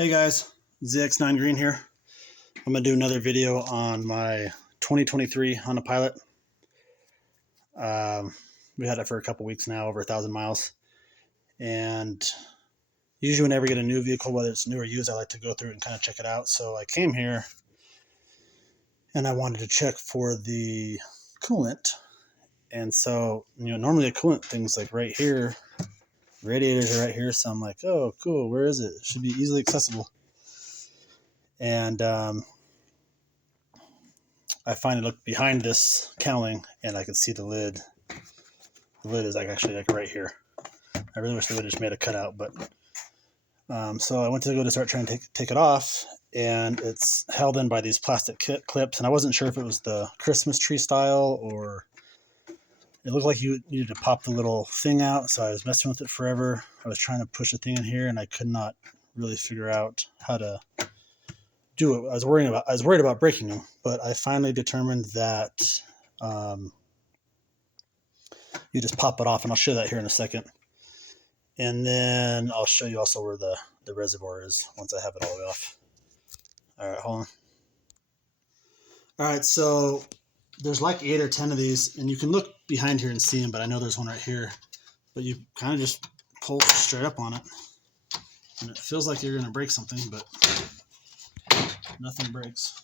Hey guys, ZX9 Green here. I'm going to do another video on my 2023 Honda Pilot. We had it for a couple weeks now, over 1,000 miles. And usually whenever I get a new vehicle, whether it's new or used, I like to go through and kind of check it out. So I came here and I wanted to check for the coolant. And so, normally the coolant thing's like right here. Radiators are right here. So I'm like, oh, cool. Where is it? It should be easily accessible. And I finally looked behind this cowling and I could see the lid. The lid is actually like right here. I really wish they would have just made a cutout, but so I went to go to start trying to take it off, and it's held in by these plastic clips, and I wasn't sure if it was the Christmas tree style or it looked like you needed to pop the little thing out. So I was messing with it forever. I was trying to push the thing in here, and I could not really figure out how to do it. I was worried about breaking them, but I finally determined that you just pop it off, and I'll show that here in a second. And then I'll show you also where the reservoir is once I have it all the way off. All right, hold on. All right, so there's like 8 or 10 of these, and you can look behind here and see them, but I know there's one right here. But you kind of just pull straight up on it, and it feels like you're going to break something, but nothing breaks.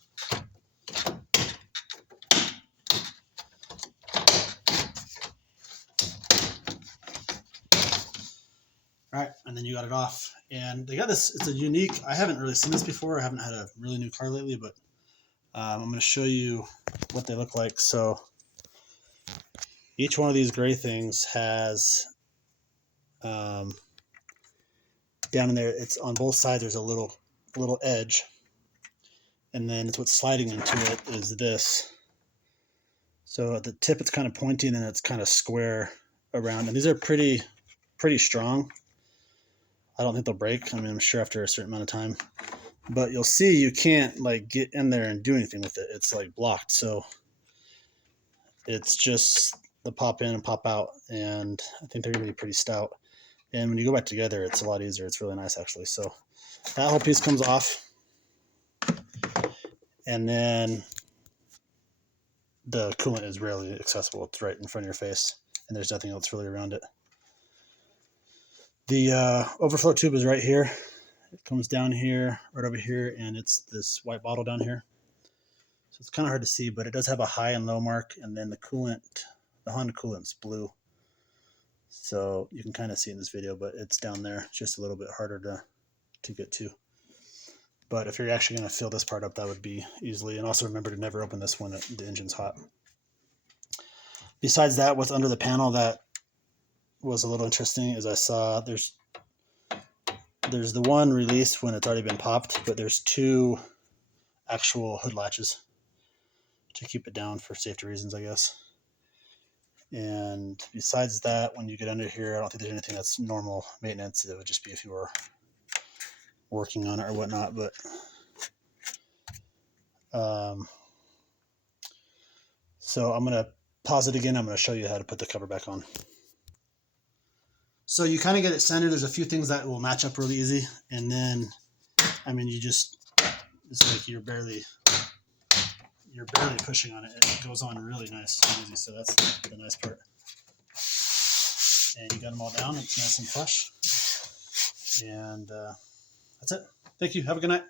All right, and then you got it off. And they got this, it's a unique, I haven't really seen this before. I haven't had a really new car lately, but I'm going to show you what they look like. So each one of these gray things has, down in there, it's on both sides, there's a little edge. And then it's what's sliding into it is this. So at the tip, it's kind of pointy, and then it's kind of square around. And these are pretty strong. I don't think they'll break. I mean, I'm sure after a certain amount of time, but you'll see you can't like get in there and do anything with it. It's like blocked. So it's just the pop in and pop out. And I think they're gonna be pretty stout. And when you go back together, it's a lot easier. It's really nice actually. So that whole piece comes off. And then the coolant is rarely accessible. It's right in front of your face, and there's nothing else really around it. The overflow tube is right here. It comes down here, right over here, and it's this white bottle down here. So it's kind of hard to see, but it does have a high and low mark, and then the coolant, the Honda coolant's blue. So you can kind of see in this video, but it's down there. It's just a little bit harder to get to. But if you're actually going to fill this part up, that would be easily. And also remember to never open this when the engine's hot. Besides that, what's under the panel that was a little interesting is I saw there's the one release when it's already been popped, but there's 2 actual hood latches to keep it down for safety reasons, I guess. And besides that, when you get under here, I don't think there's anything that's normal maintenance. It would just be if you were working on it or whatnot. But so I'm going to pause it again. I'm going to show you how to put the cover back on. So you kind of get it centered. There's a few things that will match up really easy. And then, I mean, it's like you're barely pushing on it. It goes on really nice and easy. So that's the nice part. And you got them all down. It's nice and flush. And that's it. Thank you. Have a good night.